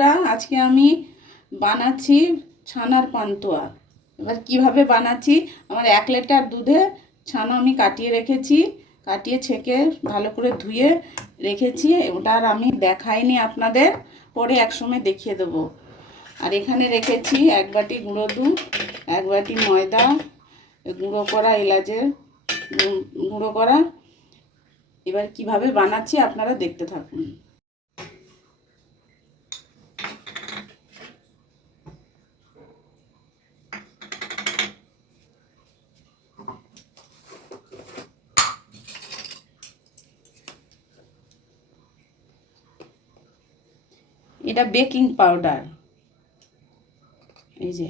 বন্ধুরা, আজকে আমি বানাচ্ছি ছানার পান্তুয়া। এবার কিভাবে বানাচ্ছি, আমার 1 লিটার দুধে ছানা আমি কাটিয়ে রেখেছি, কাটিয়ে ছেঁকে ভালো করে ধুয়ে রেখেছি। ওটার আমি দেখাইনি আপনাদের, পরে একসময় দেখিয়ে দেবো। আর এখানে রেখেছি 1 বাটি গুঁড়ো দুধ, 1 বাটি ময়দা, গুঁড়ো করা এলাচের গুঁড়ো করা। এবার কিভাবে বানাচ্ছি আপনারা দেখতে থাকুন। এটা বেকিং পাউডার, এই যে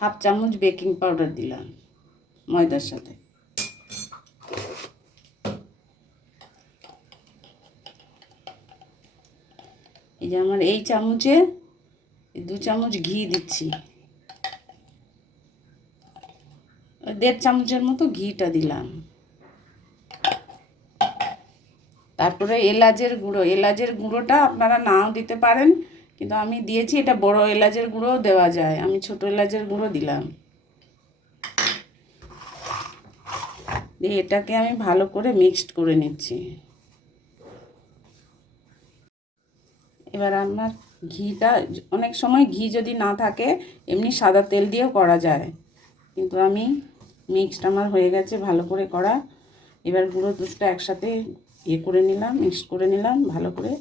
1/2 চামচ বেকিং পাউডার দিলাম ময়দার সাথে। এই যে আমার এই চামচে 2 চামচ ঘি দিচ্ছি, 1.5 চামচের মতো ঘিটা দিলাম। তারপরে এলাচের গুঁড়োটা আপনারা নাও দিতে পারেন, কিন্তু আমি দিয়েছি। এটা বড় এলাচের গুঁড়োও দেওয়া যায়, আমি ছোট এলাচের গুঁড়ো দিলাম। দিয়ে এটাকে আমি ভালো করে মিক্সড করে নিচ্ছি। এবার আমার ঘিটা, অনেক সময় ঘি যদি না থাকে এমনি সাদা তেল দিয়েও করা যায়, কিন্তু আমি মিক্সড আমার হয়ে গেছে ভালো করে করা। এবার গুঁড়ো দুধটা একসাথে করে নিলাম, মিক্সড করে নিলাম ভালো করে।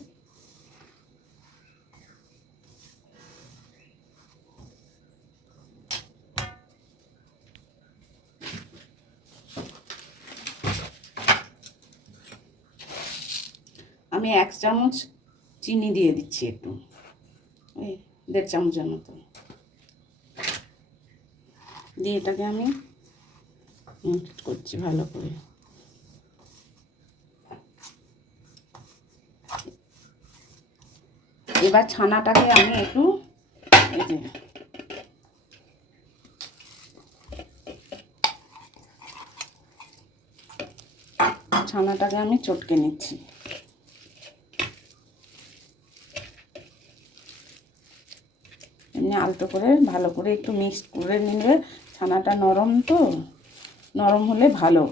আমি 1 চামচ চিনি দিয়ে দিচ্ছি, একটু ওই 1.5 চামচের মতো দিয়ে এটাকে আমি মিক্স করছি ভালো করে। এবার ছানাটাকে আমি একটু এই যে ছানাটাকে আমি চটকে নিচ্ছি। এমনি আলতো করে ভালো করে একটু মিক্স করে নিলে, ছানাটা নরম তো, নরম হলে ভালো।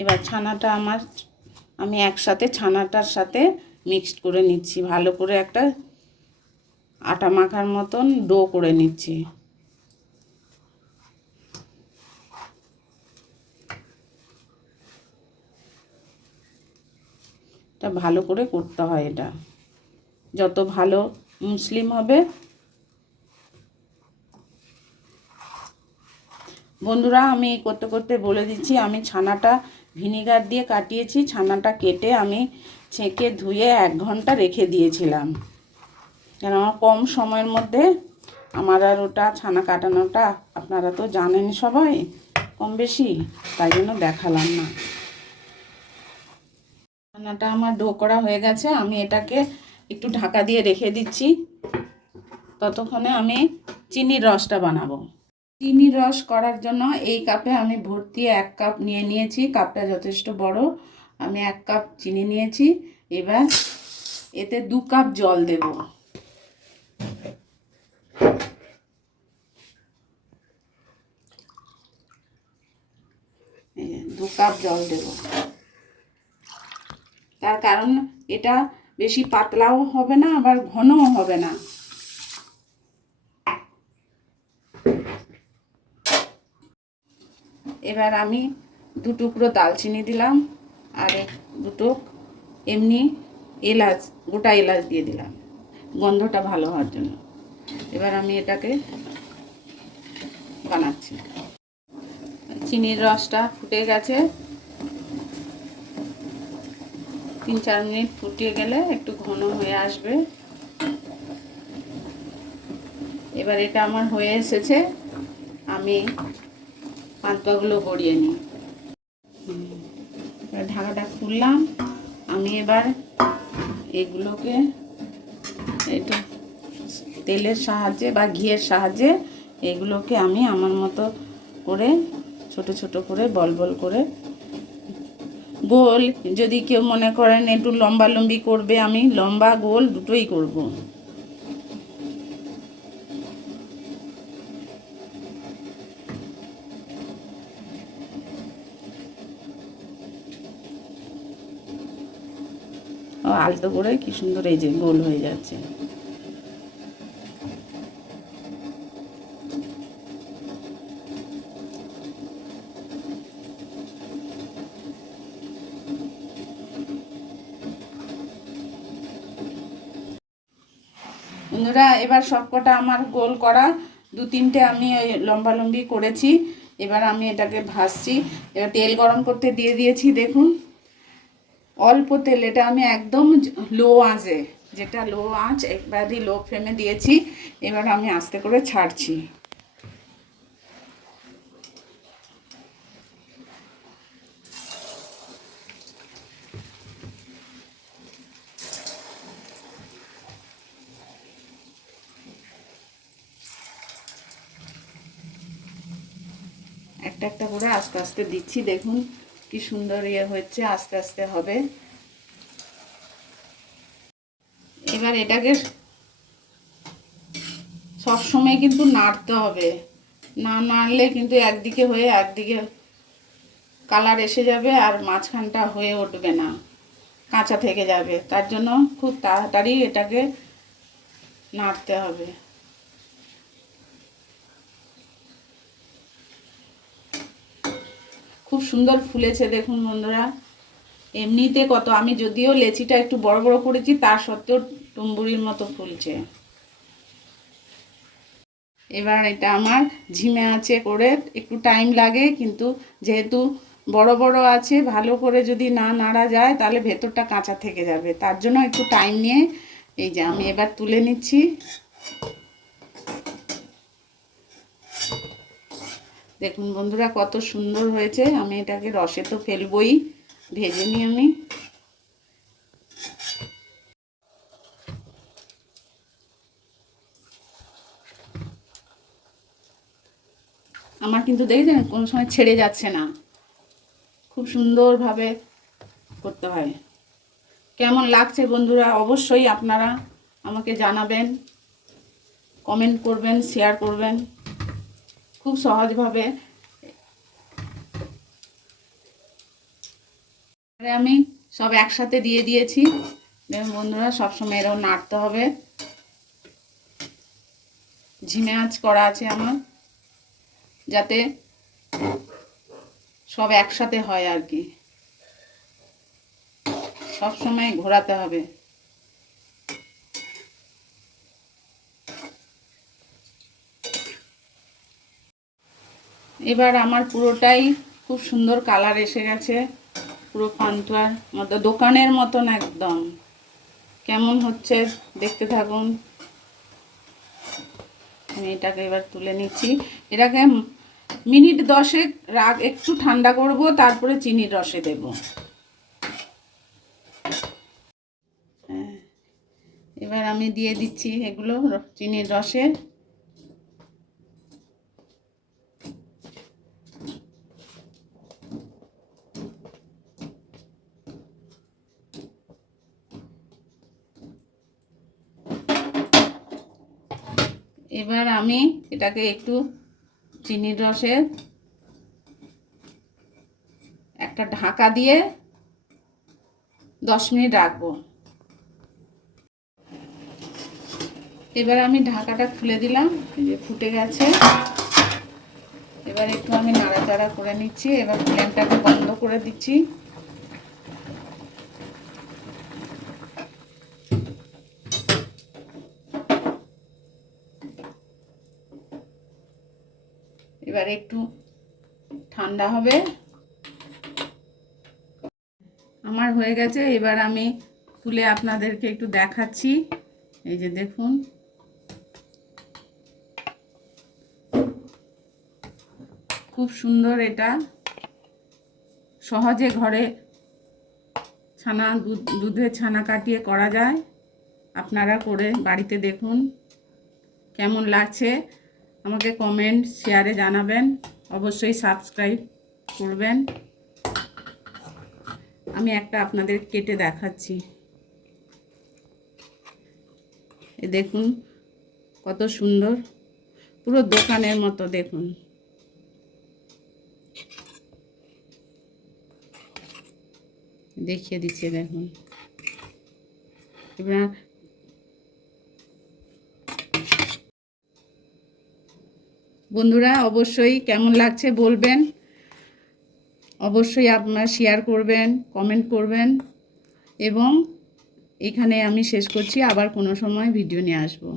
এবার ছানাটা আমি একসাথে ছানাটার সাথে মিক্সড করে নিচ্ছি ভালো করে, একটা আটা মাখার মতন ডো করে নিচ্ছি। এটা ভালো করে করতে হয়, এটা যত ভালো মুসলিম হবে। বন্ধুরা, আমি করতে করতে বলে দিচ্ছি, আমি ছানাটা ভিনিগার দিয়ে কাটিয়েছি। ছানাটা কেটে আমি ছেঁকে ধুয়ে 1 ঘন্টা রেখে দিয়েছিলাম, কেন আমার কম সময়ের মধ্যে আমার আর ওটা ছানা কাটানোটা আপনারা তো জানেন সবাই কম বেশি, তাই জন্য দেখালাম না। ছানাটা আমার ডো করা হয়ে গেছে, আমি এটাকে একটু ঢাকা দিয়ে রেখে দিচ্ছি। ততক্ষণে আমি চিনির রসটা বানাবো। চিনির রস করার জন্য এই কাপে আমি ভর্তি 1 কাপ নিয়ে নিয়েছি, কাপটা যথেষ্ট বড়। আমি 1 কাপ চিনি নিয়েছি। এবার এতে 2 কাপ জল দেব। 2 কাপ জল দেব। তার কারণ এটা বেশি পাতলাও হবে না, আবার ঘনও হবে না। এবার আমি 2 টুকরো দালচিনি দিলাম, আর 2 এমনি এলাচ, গোটা এলাচ দিয়ে দিলাম গন্ধটা ভালো হওয়ার জন্য। এবার আমি এটাকে বানাচ্ছি। চিনির রসটা ফুটে গেছে, 3-4 মিনিট ফুটিয়ে গেলে একটু ঘন হয়ে আসবে। এবার এটা আমার হয়ে এসেছে, আমি পান্তুয়াগুলো গড়িয়ে নিই। ঢাকাটা খুললাম। আমি এবার এগুলোকে একটু তেলের সাহায্যে বা ঘিয়ের সাহায্যে এগুলোকে আমি আমার মতো করে ছোট ছোট করে বল বল করে গোল, যদি কেউ মনে করেন একটু লম্বা লম্বি করবে, আমি লম্বা গোল দুটোই করব। আলতো করে কি সুন্দর এই যে গোল হয়ে যাচ্ছে। বন্ধুরা, এবার সবকটা আমার গোল করা, 2-3টে আমি ওই লম্বা লম্বি করেছি। এবার আমি এটাকে ভাজছি। এবার তেল গরম করতে দিয়ে দিয়েছি, দেখুন অল্প তেল, এটা আমি একদম লো আঁচে, যেটা লো আঁচ একবারই লো ফ্লেমে দিয়েছি। এবার আমি আস্তে করে ছাড়ছি। একটা একটা করে আস্তে আস্তে দিচ্ছি, দেখুন কি সুন্দর ইয়ে হচ্ছে, আস্তে আস্তে হবে। এবার এটাকে সবসময় কিন্তু নাড়তে হবে, না নাড়লে কিন্তু একদিকে হয়ে একদিকে কালার এসে যাবে আর মাঝখানটা হয়ে উঠবে না, কাঁচা থেকে যাবে। তার জন্য খুব তাড়াতাড়ি এটাকে নাড়তে হবে। খুব সুন্দর ফুলেছে দেখুন বন্ধুরা। এমনিতে কত, আমি যদিও লেচিটা একটু বড় বড় করেছি, তার সত্ত্বেও টুম্বুরির মতো ফুলছে। এবার এটা আমার ঝিমে আঁচে করে একটু টাইম লাগে, কিন্তু যেহেতু বড় বড় আছে, ভালো করে যদি না নাড়া যায় তাহলে ভেতরটা কাঁচা থেকে যাবে। তার জন্য একটু টাইম নিয়ে এই যে আমি এবার তুলে নিচ্ছি। দেখুন বন্ধুরা কত সুন্দর হয়েছে। আমি এটাকে রসে তো ফেলবই, ভেজে নিই আমি। আমার কিন্তু দেখছেন কোনো সময় ছেড়ে যাচ্ছে না, খুব সুন্দরভাবে করতে হয়। কেমন লাগছে বন্ধুরা অবশ্যই আপনারা আমাকে জানাবেন, কমেন্ট করবেন, শেয়ার করবেন। খুব সহজভাবে আমি সব একসাথে দিয়ে দিয়েছি। দেখুন বন্ধুরা, সবসময় এরকম নাড়তে হবে। ঝিমে আঁচ করা আছে আমার, যাতে সব একসাথে হয় আর কি। সব সময় ঘোরাতে হবে। এবার আমার পুরোটাই খুব সুন্দর কালার এসে গেছে, পুরো পান্তুয়ার মতো, দোকানের মতন একদম। কেমন হচ্ছে দেখতে থাকুন। আমি এটাকে এবার তুলে নিচ্ছি। এটাকে মিনিট 10 রাখ, একটু ঠান্ডা করব, তারপরে চিনির রসে দেব। এবার আমি দিয়ে দিচ্ছি এগুলো চিনির রসে। এবার আমি এটাকে একটু চিনির রসে একটা ঢাকা দিয়ে 10 মিনিট রাখবো। এবার আমি ঢাকাটা খুলে দিলাম, এই যে ফুটে গেছে। এবার একটু আমি নাড়াচাড়া করে নিচ্ছি। এবার ফ্লেমটাকে বন্ধ করে দিচ্ছি। এবার একটু ঠান্ডা হবে। আমার হয়ে গেছে। এবার আমি তুলে আপনাদেরকে একটু দেখাচ্ছি। এই যে দেখুন, খুব সুন্দর। এটা সহজে ঘরে ছানা, দুধের ছানা কাটিয়ে করা যায়। আপনারা করে বাড়িতে দেখুন কেমন লাগছে। আমাকে কমেন্ট শেয়ারে জানাবেন, অবশ্যই সাবস্ক্রাইব করবেন। আমি একটা আপনাদের কেটে দেখাচ্ছি। এ দেখুন কত সুন্দর, পুরো দোকানের মতো। দেখুন দেখিয়ে দিচ্ছি, দেখুন। এবার বন্ধুরা অবশ্যই কেমন লাগছে বলবেন, অবশ্যই আপনারা শেয়ার করবেন, কমেন্ট করবেন, এবং এখানে আমি শেষ করছি। আবার কোনো সময় ভিডিও নিয়ে আসবো।